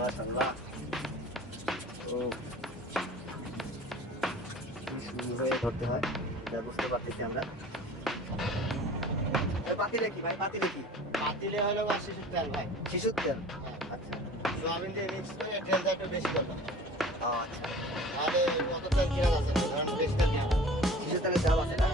মাশাআল্লাহ। ও শুরু হয়ে ধরতে হয় এটা বুঝতে পারতেছি আমরা। পাতিলে কি ভাই? পাতিলে কি? পাতিলে হলো শিশুর তেল ভাই। শিশুর তেল। হ্যাঁ। আচ্ছা। সোয়াবিন দিয়ে মিক্স করে তেলটা একটু বেশি করলাম। ও আচ্ছা। তাহলে অত তেল কেনা যাচ্ছে না, কারণ বেশি তেল কেনা যাবে। শিশুর তেলের দাম আছে না?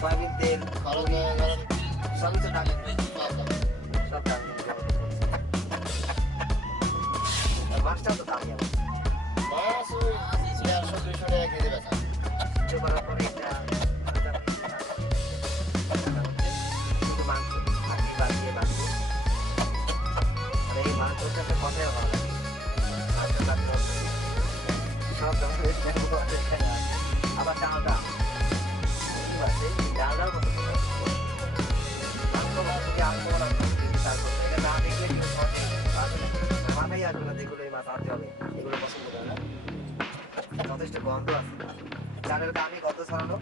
সয়াবিন তেল, সবই তো টাকা, সব টাকা। মাছটাও তো দামি আবার। মাছ ওই 150-200 টাকা কেজি বেচা। সিদ্ধ করার পরে এটা শুধু মাংস আগে বাঁধিয়ে বাঁধবো। আর এই মাংসটা একটা কথাই ভালো লাগে। মাংস লাগবে সব আবার ডালটা ঠিক আছে, ডালটাও কত এটা না দেখলে মাথায় আসবে না, যেগুলো এই মাছ আনতে হবে এগুলো পছন্দ করে না। যথেষ্ট গন্ধ আছে, চালের দামই গন্ধ ছড়ানো।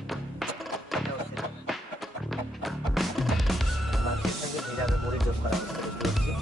মাংসের সঙ্গে ভেজাবে মরিচ যোগ করা হচ্ছে দেখতে পাচ্ছি।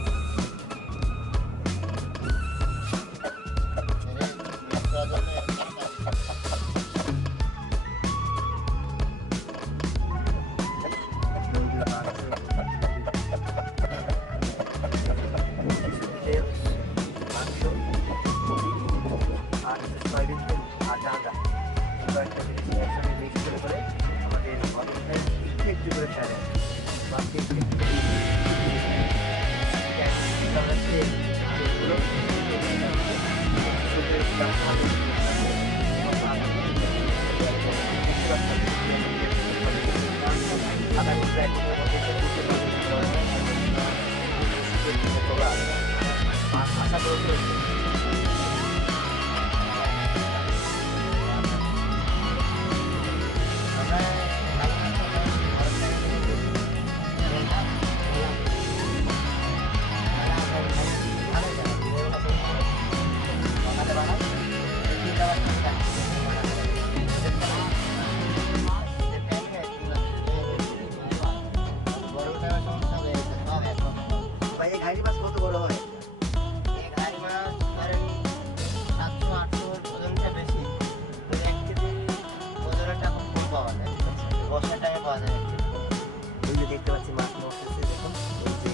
দেখতে পাচ্ছি মাছ মরতেছে, দেখুন ওই যে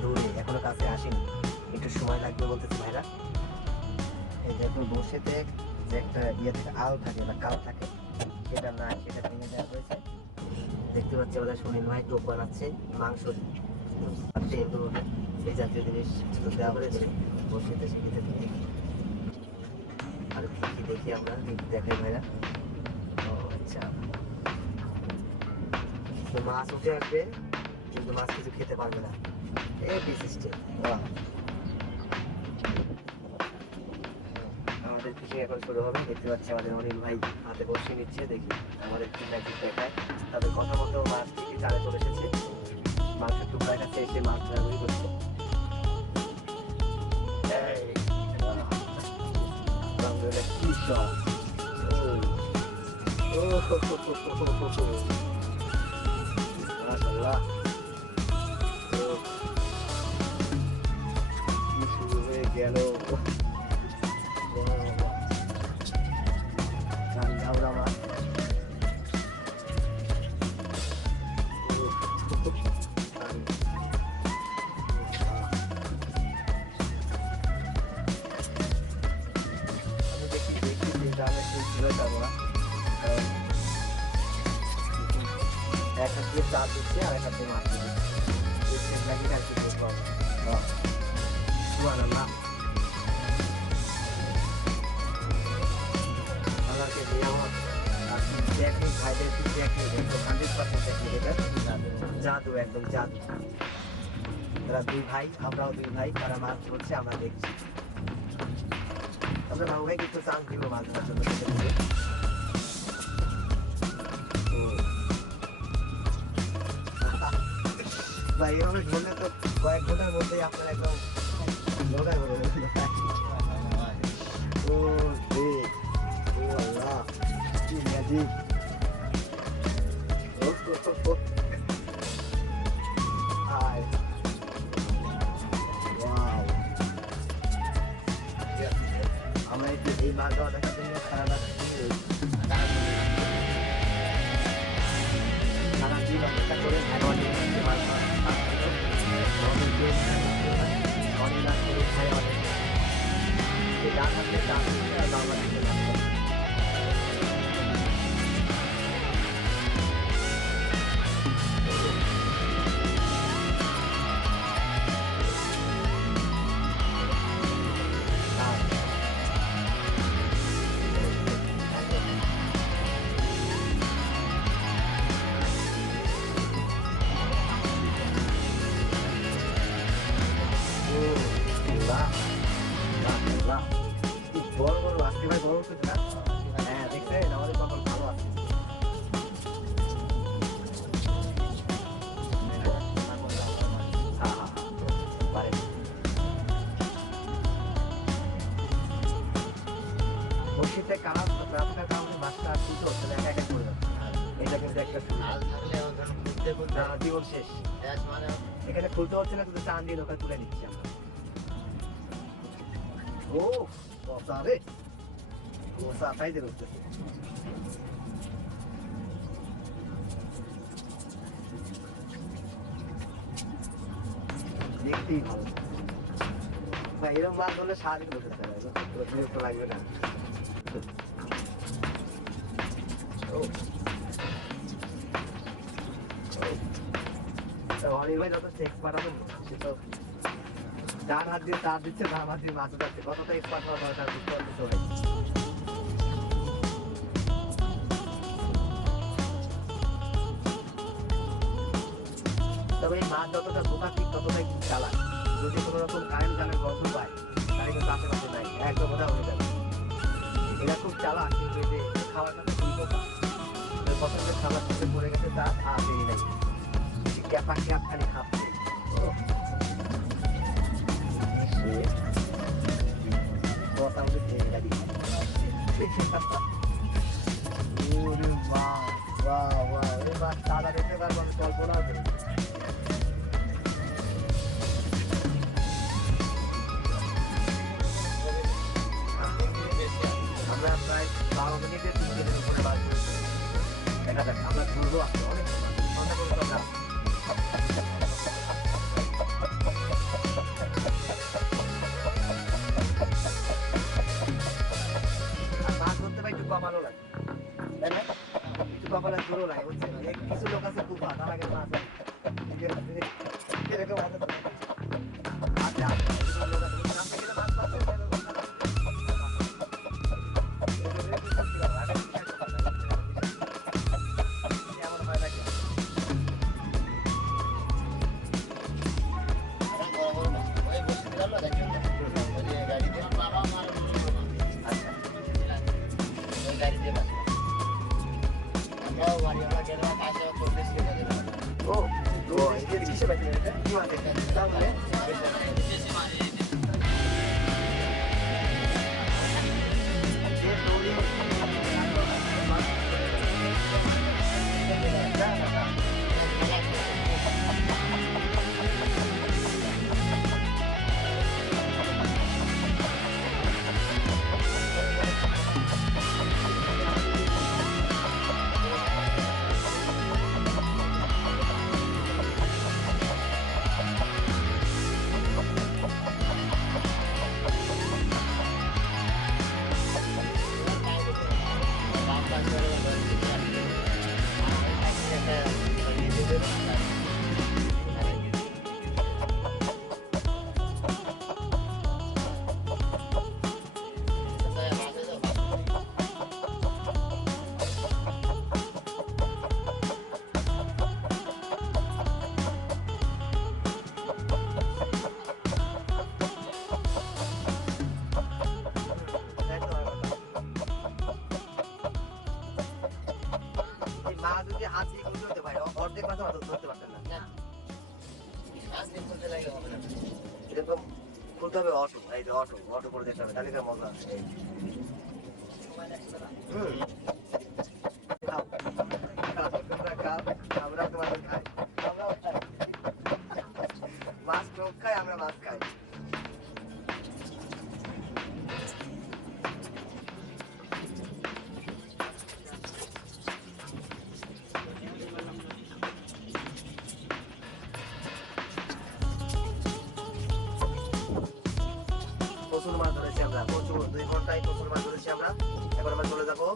দৌড়ে এখনো কাছে আসেনি, একটু সময় লাগবে বলতেছে ভাইরা। এই দেখুন বসেতে যে একটা ইয়ে থাকে, আল থাকে বা কাল থাকে, সেটা না, সেটা ভেঙে দেওয়া হয়েছে। দেখতে পাচ্ছি আমাদের সুনীল ভাই টোপ বানাচ্ছে, মাংস এই জাতীয় জিনিস দেওয়া হয়েছে বসেতে, সেক্ষেত্রে দেখি আর কি দেখি আমরা দেখাই ভাইরা। ও আচ্ছা, তো মাছ উঠে আসবে কিন্তু মাছ কিছু খেতে পারবে না, এই সিস্টেম। আমাদের ফিশিং এখন শুরু হবে। দেখতে পাচ্ছি আমাদের অনিল ভাই হাতে বসিয়ে নিচ্ছে, দেখি আমাদের চিন্তা কি দেখায়। তাদের কথা মতো মাছ ঠিকই চালে চলে এসেছে, মাংসের টুকরার কাছে এসে মাছ ধরাধরি করছে। কি শট! মাশাআল্লাহ, শুরু হয়ে গেল ঝাউড়া মাছ। আমি দেখি আমি একটু ঘুরে যাবো না, কারণ এক হাত দিয়ে চাল দিচ্ছে আর এক হাত দিয়ে মাছ দিচ্ছে, নাকি আর কি করবো। সুবহানাল্লাহ, আল্লাহকে নিয়ামত আর টেকনিক, ভাইদের কি টেকনিক, একদম 100% টেকনিক, এটা জাদু, একদম জাদু। তারা দুই ভাই, আমরাও দুই ভাই, তারা মাছ ধরছে, আমরা দেখছি। আমরা বাবু ভাই কিন্তু চান্স দিব মাছ ধরার জন্য। ভাই এভাবে বললে তো কয়েক ঘন্টার মধ্যেই আপনার একদম লোকায় বলে দেবে ও রে ও আল্লাহ কি ম্যাজিক আয় ওয়াও আমরা এই মাছ দেওয়া দেখার জন্য সারাটা সারাদিন অপেক্ষা করে অনেক মাছ অনেক মাছ করে খাই অনেক ডান হাতে ডান দিকে আর বাবা দিকে বড় বড় আজকে ভাই বড় হচ্ছে না হ্যাঁ দেখছেন আমাদের কখন ভালো আছে বসিতে কালার রাস্তার কারণে মাছটা আর তুলতে হচ্ছে না একা একা করে যাচ্ছে এটা কিন্তু একটা জীবন শেষ এখানে খুলতে হচ্ছে না শুধু চান দিয়ে ওখানে তুলে নিচ্ছি আমরা ও কষা রে কষা সাইজে উঠতেছে দেখতেই ভালো ভাই এরকম মাছ হলে সারাদিন বসেছে বিরক্ত লাগবে না অনিল ভাই যত চেক পাঠাবেন সে তো ডান হাত দিয়ে তার দিচ্ছে বাম হাত দিয়ে মাছ উঠাচ্ছে কতটা এক্সপার্ট হওয়া তার বুঝতে পারতেছে ভাই তবে এই মাছ যতটা বোকা ঠিক ততটাই চালাক যদি কোনো রকম কারেন্ট জালের গন্ধ পায় তাহলে কিন্তু আশেপাশে নাই একদম ওটা হয়ে যাবে এরা খুব চালাক কিন্তু এই যে খাওয়ার সাথে খুব বোকা পছন্দের খাবার সাথে পড়ে গেছে তার আর দেরি নাই ক্যাপা ক্যাপ খালি খাচ্ছে কথা বলে দিয়ে গাড়ি ওরে বাহ বাহ বাহ ওরে বাহ দাদা দেখতে পারবো আমি কল্পনাও করি আমরা প্রায় 12 মিনিটে 3 দিনের উপরে বাস এটা দেখ আমরা ঘুরবো আসতে অনেক মনে করবো আমরা কমানো লাগে তাই না একটু কমালে জোরও লাগে বুঝছেন কিছু লোক আছে খুব ভালো লাগে মাছ এরকম আচ্ছা লোক আছে নামতে গেলে মাছ পাচ্ছে এরকম খুলতে হবে অটো, এই যে অটো, অটো করে দেখতে হবে, তাহলে কি মজা আছে। এই খাও, খাও, তোমরা খাও, আমরা তোমাদের খাই, আমরাও খাই। মাছ টক খাই, আমরা মাছ খাই। প্রচুর মাছ ধরেছি আমরা, প্রচুর, 2 ঘন্টায় প্রচুর মাছ ধরেছি আমরা। এখন আমরা চলে যাবো